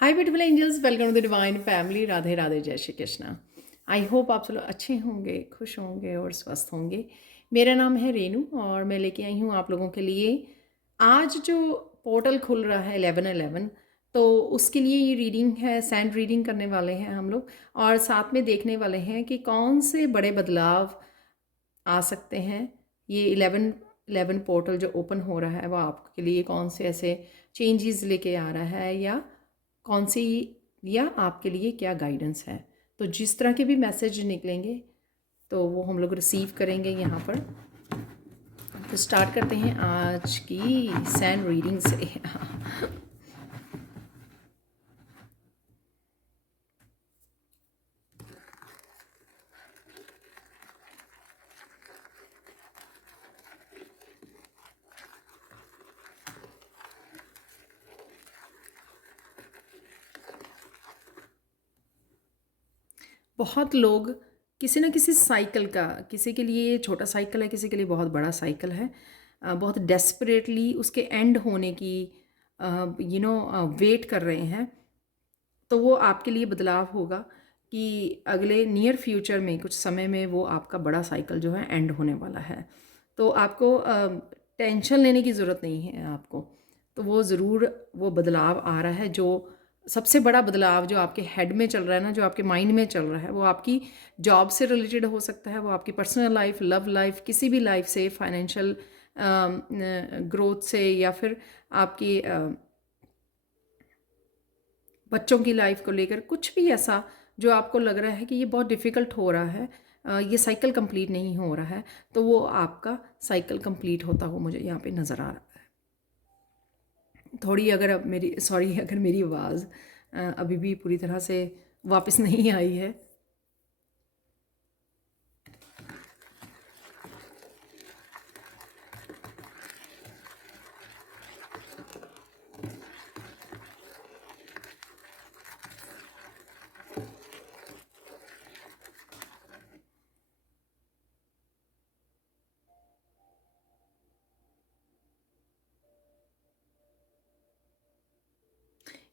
Hi beautiful angels, welcome to the divine family. Radhe Radhe, जय Shri Krishna. I hope आप सब लोग अच्छे होंगे, खुश होंगे और स्वस्थ होंगे। मेरा नाम है रेनू और मैं लेके आई हूँ आप लोगों के लिए आज जो पोर्टल खुल रहा है 11/11, तो उसके लिए ये रीडिंग है। सैंड रीडिंग करने वाले हैं हम लोग और साथ में देखने वाले हैं कि कौन से बड़े बदलाव आ सकते हैं। ये 11/11 पोर्टल जो ओपन हो रहा है वो आपके लिए कौन से ऐसे चेंजेस लेके आ रहा है, या कौन सी, या आपके लिए क्या गाइडेंस है। तो जिस तरह के भी मैसेज निकलेंगे तो वो हम लोग रिसीव करेंगे यहाँ पर। तो स्टार्ट करते हैं आज की सैंड रीडिंग से। बहुत लोग किसी न किसी साइकिल का, किसी के लिए छोटा साइकिल है, किसी के लिए बहुत बड़ा साइकिल है, बहुत डेस्परेटली उसके एंड होने की वेट कर रहे हैं। तो वो आपके लिए बदलाव होगा कि अगले नियर फ्यूचर में कुछ समय में वो आपका बड़ा साइकिल जो है एंड होने वाला है। तो आपको टेंशन लेने की ज़रूरत नहीं है आपको। तो वो ज़रूर वो बदलाव आ रहा है। जो सबसे बड़ा बदलाव जो आपके हेड में चल रहा है ना, जो आपके माइंड में चल रहा है, वो आपकी जॉब से रिलेटेड हो सकता है, वो आपकी पर्सनल लाइफ, लव लाइफ, किसी भी लाइफ से, फाइनेंशियल ग्रोथ से, या फिर आपकी बच्चों की लाइफ को लेकर कुछ भी ऐसा जो आपको लग रहा है कि ये बहुत डिफ़िकल्ट हो रहा है, ये साइकिल कंप्लीट नहीं हो रहा है, तो वो आपका साइकिल कंप्लीट होता हुआ मुझे यहाँ पे नज़र आ रहा है। थोड़ी अगर अब मेरी सॉरी अगर मेरी आवाज़ अभी भी पूरी तरह से वापस नहीं आई है।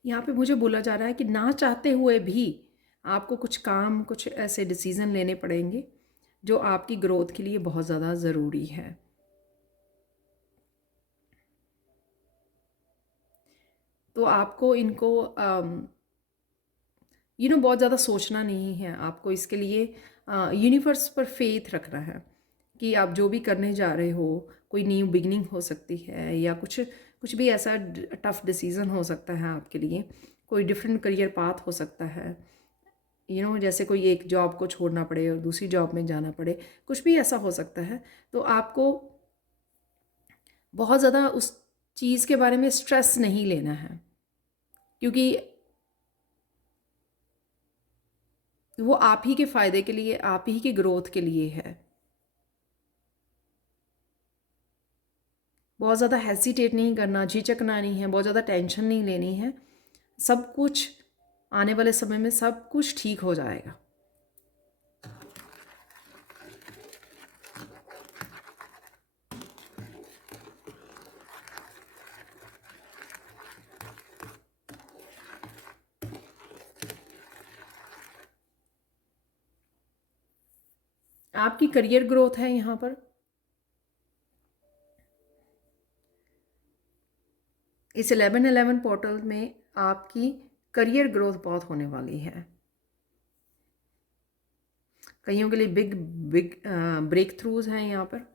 यहाँ पे मुझे बोला जा रहा है कि ना चाहते हुए भी आपको कुछ काम, कुछ ऐसे डिसीज़न लेने पड़ेंगे जो आपकी ग्रोथ के लिए बहुत ज़्यादा ज़रूरी है। तो आपको इनको बहुत ज़्यादा सोचना नहीं है। आपको इसके लिए यूनिवर्स पर फेथ रखना है कि आप जो भी करने जा रहे हो, कोई न्यू बिगनिंग हो सकती है, या कुछ कुछ भी ऐसा टफ डिसीज़न हो सकता है आपके लिए। कोई डिफरेंट करियर पाथ हो सकता है। जैसे कोई एक जॉब को छोड़ना पड़े और दूसरी जॉब में जाना पड़े, कुछ भी ऐसा हो सकता है। तो आपको बहुत ज़्यादा उस चीज़ के बारे में स्ट्रेस नहीं लेना है, क्योंकि वो आप ही के फ़ायदे के लिए, आप ही की ग्रोथ के लिए है। बहुत ज़्यादा हेसिटेट नहीं करना, झिझकना नहीं है, बहुत ज़्यादा टेंशन नहीं लेनी है। सब कुछ आने वाले समय में सब कुछ ठीक हो जाएगा। आपकी करियर ग्रोथ है यहाँ पर। इस 11/11 पोर्टल में आपकी करियर ग्रोथ बहुत होने वाली है। कईयों के लिए बिग बिग ब्रेक थ्रूज हैं यहाँ पर,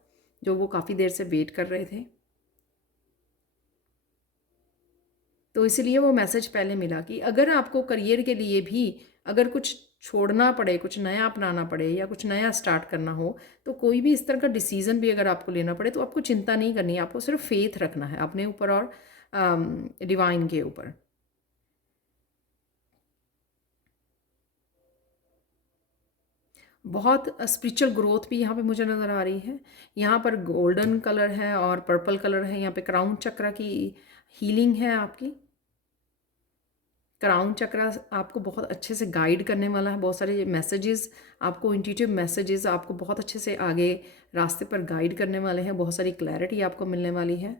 जो वो काफ़ी देर से वेट कर रहे थे। तो इसीलिए वो मैसेज पहले मिला कि अगर आपको करियर के लिए भी अगर कुछ छोड़ना पड़े, कुछ नया अपनाना पड़े, या कुछ नया स्टार्ट करना हो, तो कोई भी इस तरह का डिसीज़न भी अगर आपको लेना पड़े, तो आपको चिंता नहीं करनी है। आपको सिर्फ फेथ रखना है अपने ऊपर और डिवाइन के ऊपर। बहुत स्पिरिचुअल ग्रोथ भी यहाँ पे मुझे नज़र आ रही है। यहाँ पर गोल्डन कलर है और पर्पल कलर है। यहाँ पे क्राउन चक्र की हीलिंग है आपकी। क्राउन चक्र आपको बहुत अच्छे से गाइड करने वाला है। बहुत सारे मैसेजेस आपको, इंट्यूटिव मैसेजेस आपको बहुत अच्छे से आगे रास्ते पर गाइड करने वाले हैं। बहुत सारी क्लैरिटी आपको मिलने वाली है।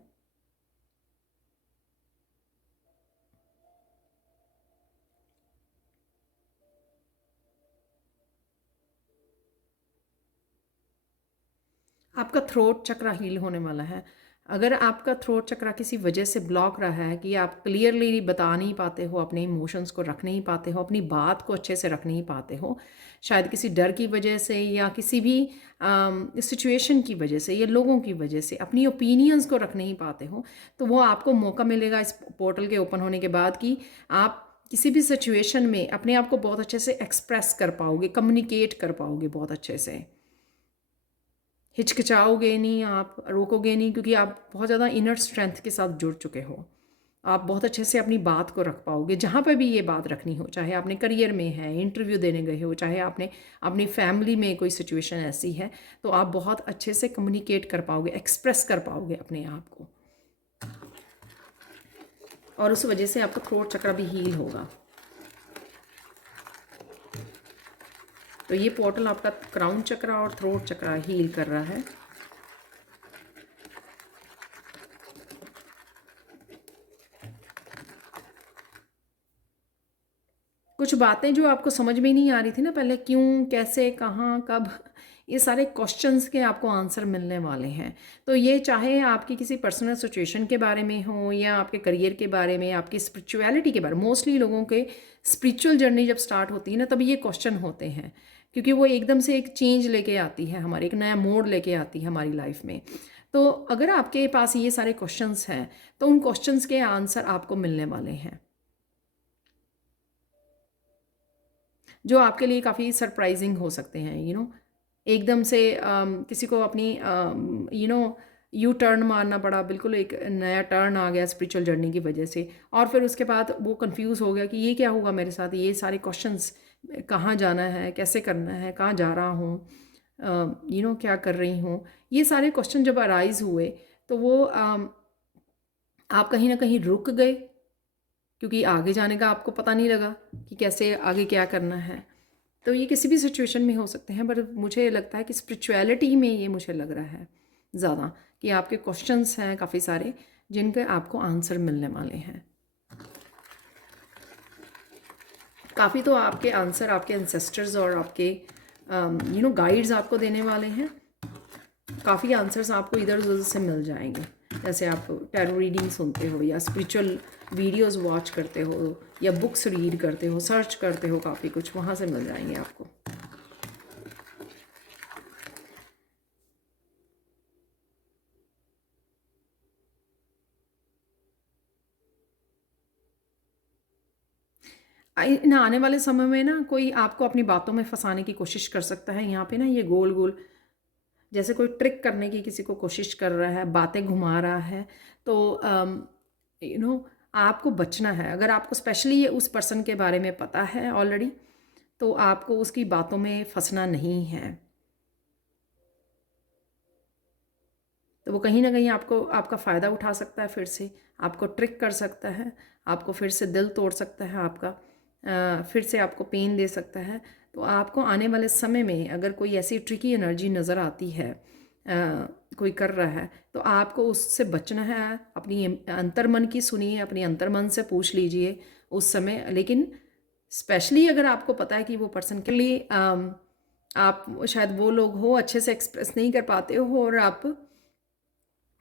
आपका थ्रोट चक्रा हील होने वाला है। अगर आपका थ्रोट चक्रा किसी वजह से ब्लॉक रहा है कि आप क्लियरली बता नहीं पाते हो, अपने इमोशंस को रख नहीं पाते हो, अपनी बात को अच्छे से रख नहीं पाते हो, शायद किसी डर की वजह से या किसी भी सिचुएशन की वजह से या लोगों की वजह से अपनी ओपिनियंस को रख नहीं पाते हो, तो वो आपको मौका मिलेगा इस पोर्टल के ओपन होने के बाद कि आप किसी भी सिचुएशन में अपने आप को बहुत अच्छे से एक्सप्रेस कर पाओगे, कम्युनिकेट कर पाओगे बहुत अच्छे से। हिचकिचाओगे नहीं, आप रोकोगे नहीं, क्योंकि आप बहुत ज़्यादा इनर स्ट्रेंथ के साथ जुड़ चुके हो। आप बहुत अच्छे से अपनी बात को रख पाओगे जहाँ पर भी ये बात रखनी हो, चाहे आपने करियर में है, इंटरव्यू देने गए हो, चाहे आपने अपनी फैमिली में कोई सिचुएशन ऐसी है, तो आप बहुत अच्छे से कम्युनिकेट कर पाओगे, एक्सप्रेस कर पाओगे अपने आप को, और उस वजह से आपका थ्रोट चक्र भी हील होगा। तो ये पोर्टल आपका क्राउन चक्र और थ्रोट चक्र हील कर रहा है। कुछ बातें जो आपको समझ में नहीं आ रही थी ना पहले, क्यों, कैसे, कहाँ, कब, ये सारे क्वेश्चंस के आपको आंसर मिलने वाले हैं। तो ये चाहे आपकी किसी पर्सनल सिचुएशन के बारे में हो या आपके करियर के बारे में, आपकी स्पिरिचुअलिटी के बारे में। मोस्टली लोगों के स्पिरिचुअल जर्नी जब स्टार्ट होती है ना, तब ये क्वेश्चन होते हैं, क्योंकि वो एकदम से एक चेंज लेके आती है हमारे, एक नया मोड़ लेके आती है हमारी लाइफ में। तो अगर आपके पास ये सारे क्वेश्चंस हैं, तो उन क्वेश्चंस के आंसर आपको मिलने वाले हैं, जो आपके लिए काफ़ी सरप्राइजिंग हो सकते हैं। एकदम से किसी को अपनी यू टर्न मारना पड़ा, बिल्कुल एक नया टर्न आ गया स्पिरिचुअल जर्नी की वजह से, और फिर उसके बाद वो कंफ्यूज हो गया कि ये क्या होगा मेरे साथ, ये सारे क्वेश्चंस, कहाँ जाना है, कैसे करना है, कहाँ जा रहा हूँ, क्या कर रही हूँ, ये सारे क्वेश्चन जब अराइज हुए, तो वो आप कहीं ना कहीं रुक गए, क्योंकि आगे जाने का आपको पता नहीं लगा कि कैसे आगे क्या करना है। तो ये किसी भी सिचुएशन में हो सकते हैं, पर मुझे लगता है कि स्पिरिचुअलिटी में ये मुझे लग रहा है ज़्यादा कि आपके क्वेश्चंस हैं काफ़ी सारे, जिनके आपको आंसर मिलने वाले हैं। काफ़ी तो आपके आंसर आपके एंसेस्टर्स और आपके गाइड्स आपको देने वाले हैं। काफ़ी आंसर्स आपको इधर उधर से मिल जाएंगे, जैसे आप टैरो रीडिंग सुनते हो या स्पिरिचुअल वीडियोस वॉच करते हो या बुक्स रीड करते हो, सर्च करते हो, काफ़ी कुछ वहाँ से मिल जाएंगे आपको। इन आने वाले समय में ना कोई आपको अपनी बातों में फंसाने की कोशिश कर सकता है। यहाँ पे ना ये गोल गोल जैसे कोई ट्रिक करने की किसी को कोशिश कर रहा है, बातें घुमा रहा है, तो आपको बचना है। अगर आपको स्पेशली ये उस पर्सन के बारे में पता है ऑलरेडी, तो आपको उसकी बातों में फंसना नहीं है। तो वो कहीं ना कहीं आपको आपका फ़ायदा उठा सकता है, फिर से आपको ट्रिक कर सकता है, आपको फिर से दिल तोड़ सकता है आपका, फिर से आपको पेन दे सकता है। तो आपको आने वाले समय में अगर कोई ऐसी ट्रिकी एनर्जी नज़र आती है, कोई कर रहा है, तो आपको उससे बचना है। अपनी अंतर्मन की सुनिए, अपनी अंतर्मन से पूछ लीजिए उस समय। लेकिन स्पेशली अगर आपको पता है कि वो पर्सन के लिए आप शायद वो लोग हो अच्छे से एक्सप्रेस नहीं कर पाते हो और आप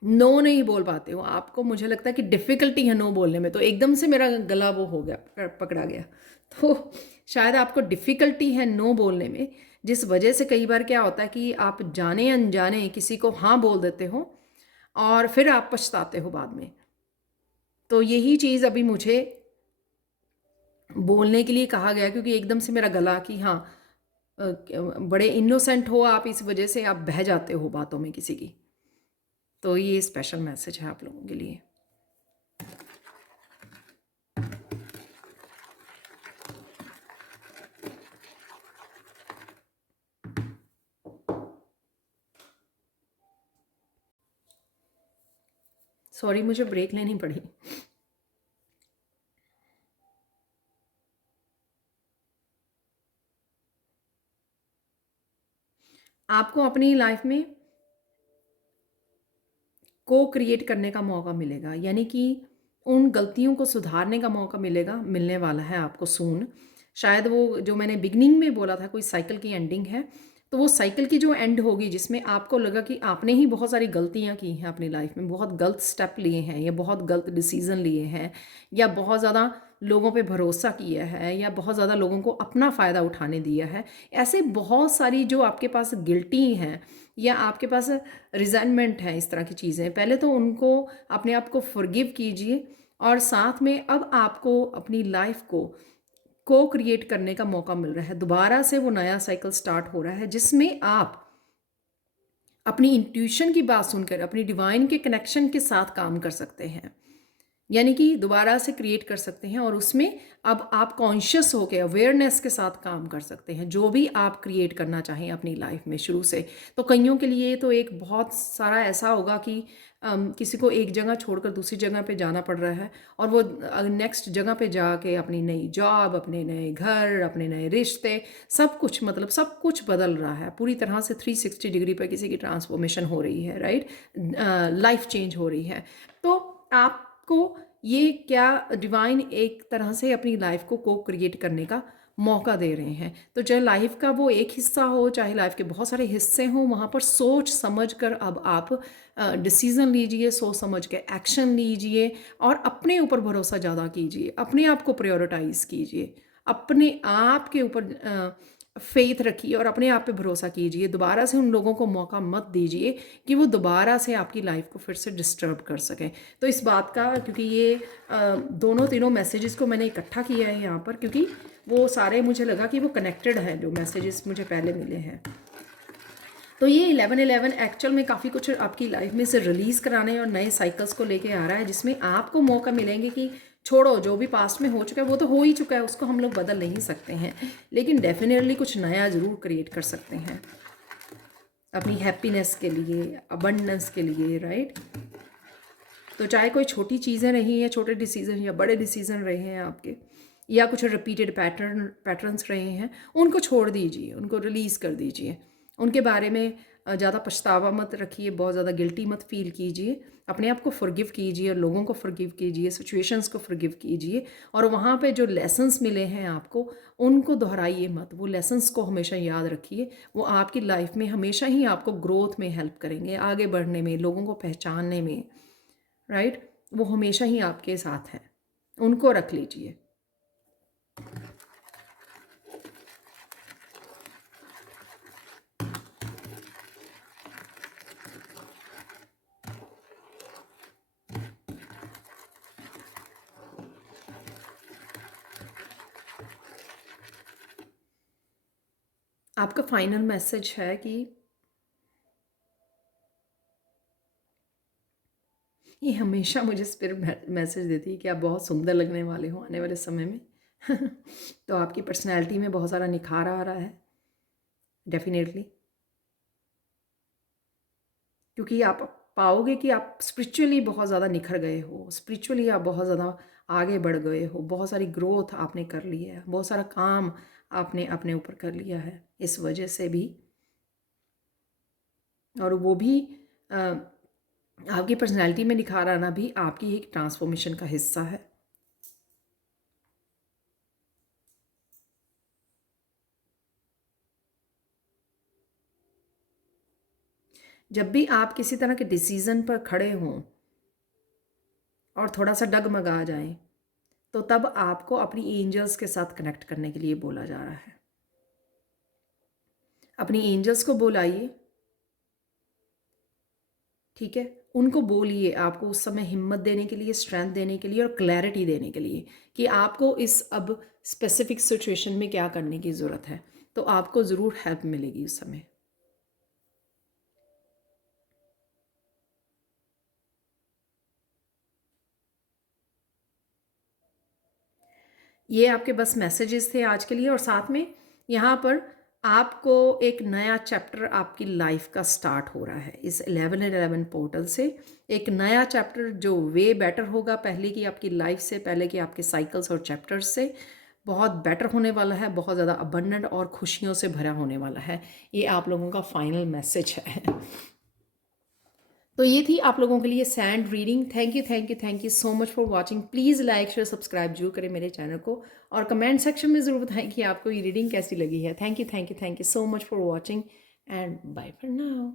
नो नहीं बोल पाते हो, आपको, मुझे लगता है कि डिफ़िकल्टी है नो बोलने में, तो एकदम से मेरा गला वो हो गया, पकड़ा गया। तो शायद आपको डिफ़िकल्टी है नो बोलने में, जिस वजह से कई बार क्या होता है कि आप जाने अनजाने किसी को हाँ बोल देते हो और फिर आप पछताते हो बाद में। तो यही चीज़ अभी मुझे बोलने के लिए कहा गया, क्योंकि एकदम से मेरा गला कि हाँ, बड़े इनोसेंट हो आप, इस वजह से आप बह जाते हो बातों में किसी की। तो ये स्पेशल मैसेज है आप लोगों के लिए। सॉरी, मुझे ब्रेक लेनी पड़ी। आपको अपनी लाइफ में को क्रिएट करने का मौका मिलेगा, यानी कि उन गलतियों को सुधारने का मौका मिलेगा, मिलने वाला है आपको सून। शायद वो जो मैंने बिगनिंग में बोला था कोई साइकिल की एंडिंग है, तो वो साइकिल की जो एंड होगी जिसमें आपको लगा कि आपने ही बहुत सारी गलतियाँ की हैं अपनी लाइफ में, बहुत गलत स्टेप लिए हैं या बहुत गलत डिसीज़न लिए हैं या बहुत ज़्यादा लोगों पे भरोसा किया है या बहुत ज़्यादा लोगों को अपना फ़ायदा उठाने दिया है, ऐसे बहुत सारी जो आपके पास गिल्टी हैं या आपके पास रिजेंटमेंट है, इस तरह की चीज़ें, पहले तो उनको अपने आप को फॉरगिव कीजिए और साथ में अब आपको अपनी लाइफ को क्रिएट करने का मौका मिल रहा है। दोबारा से वो नया साइकिल स्टार्ट हो रहा है जिसमें आप अपनी इंट्यूशन की बात सुनकर अपनी डिवाइन के कनेक्शन के साथ काम कर सकते हैं, यानी कि दोबारा से क्रिएट कर सकते हैं और उसमें अब आप कॉन्शियस होकर अवेयरनेस के साथ काम कर सकते हैं जो भी आप क्रिएट करना चाहें अपनी लाइफ में शुरू से। तो कईयों के लिए तो एक बहुत सारा ऐसा होगा कि किसी को एक जगह छोड़कर दूसरी जगह पे जाना पड़ रहा है और वो नेक्स्ट जगह पे जाके अपनी नई जॉब, अपने नए घर, अपने नए रिश्ते, सब कुछ, मतलब सब कुछ बदल रहा है पूरी तरह से। 360 डिग्री पर किसी की ट्रांसफॉर्मेशन हो रही है, राइट, लाइफ चेंज हो रही है। तो आपको ये क्या डिवाइन एक तरह से अपनी लाइफ को क्रिएट करने का मौका दे रहे हैं। तो चाहे लाइफ का वो एक हिस्सा हो, चाहे लाइफ के बहुत सारे हिस्से हों, वहाँ पर सोच समझ कर अब आप डिसीज़न लीजिए, सोच समझ के एक्शन लीजिए और अपने ऊपर भरोसा ज़्यादा कीजिए, अपने आप को प्रायोरिटाइज़ कीजिए, अपने आप के ऊपर फेथ रखिए और अपने आप पे भरोसा कीजिए। दोबारा से उन लोगों को मौका मत दीजिए कि वो दोबारा से आपकी लाइफ को फिर से डिस्टर्ब कर सकें। तो इस बात का, क्योंकि ये दोनों तीनों मैसेजेस को मैंने इकट्ठा किया है यहाँ पर, क्योंकि वो सारे मुझे लगा कि वो कनेक्टेड है जो मैसेजेस मुझे पहले मिले हैं। तो ये 11/11 एक्चुअल में काफ़ी कुछ आपकी लाइफ में से रिलीज़ कराने और नए साइकिल्स को लेके आ रहा है जिसमें आपको मौका मिलेंगे कि छोड़ो, जो भी पास्ट में हो चुका है वो तो हो ही चुका है, उसको हम लोग बदल नहीं सकते हैं, लेकिन डेफिनेटली कुछ नया ज़रूर क्रिएट कर सकते हैं अपनी हैप्पीनेस के लिए, अबंडेंस के लिए, राइट। तो चाहे कोई छोटी चीज़ें रही हैं, छोटे डिसीजन या बड़े डिसीजन रहे हैं आपके, या कुछ रिपीटेड पैटर्न्स रहे हैं, उनको छोड़ दीजिए, उनको रिलीज़ कर दीजिए। उनके बारे में ज़्यादा पछतावा मत रखिए, बहुत ज़्यादा गिल्टी मत फील कीजिए, अपने आप को फॉरगिव कीजिए, लोगों को फॉरगिव कीजिए, सिचुएशंस को फॉरगिव कीजिए और वहाँ पे जो लेसन्स मिले हैं आपको उनको दोहराइए मत, वो लेसन्स को हमेशा याद रखिए। वो आपकी लाइफ में हमेशा ही आपको ग्रोथ में हेल्प करेंगे, आगे बढ़ने में, लोगों को पहचानने में, राइट। वो हमेशा ही आपके साथ हैं, उनको रख लीजिए। आपका फाइनल मैसेज है कि ये हमेशा मुझे स्पिरिट मैसेज देती है कि आप बहुत सुंदर लगने वाले हो आने वाले समय में। तो आपकी पर्सनैलिटी में बहुत सारा निखार आ रहा है डेफिनेटली, क्योंकि आप पाओगे कि आप स्पिरिचुअली बहुत ज़्यादा निखर गए हो, स्पिरिचुअली आप बहुत ज़्यादा आगे बढ़ गए हो, बहुत सारी ग्रोथ आपने कर ली है, बहुत सारा काम आपने अपने ऊपर कर लिया है इस वजह से भी, और वो भी आपकी पर्सनैलिटी में निखार आना भी आपकी एक ट्रांसफॉर्मेशन का हिस्सा है। जब भी आप किसी तरह के डिसीज़न पर खड़े हों और थोड़ा सा डगमगा जाएं, तो तब आपको अपनी एंजल्स के साथ कनेक्ट करने के लिए बोला जा रहा है। अपनी एंजल्स को बुलाइए, ठीक है, उनको बोलिए आपको उस समय हिम्मत देने के लिए, स्ट्रेंथ देने के लिए और क्लैरिटी देने के लिए कि आपको इस अब स्पेसिफिक सिचुएशन में क्या करने की ज़रूरत है। तो आपको ज़रूर हेल्प मिलेगी उस समय। ये आपके बस मैसेजेस थे आज के लिए, और साथ में यहाँ पर आपको एक नया चैप्टर आपकी लाइफ का स्टार्ट हो रहा है इस 11/11 पोर्टल से। एक नया चैप्टर जो वे बेटर होगा पहले की आपकी लाइफ से, पहले के आपके साइकिल्स और चैप्टर्स से बहुत बेटर होने वाला है, बहुत ज़्यादा अबंडेंट और खुशियों से भरा होने वाला है। ये आप लोगों का फाइनल मैसेज है। तो ये थी आप लोगों के लिए sand reading. Thank you so much for watching. Please like share subscribe जरूर करें मेरे चैनल को, और कमेंट सेक्शन में ज़रूर बताएं कि आपको ये रीडिंग कैसी लगी है। Thank you so much for watching, and bye for now.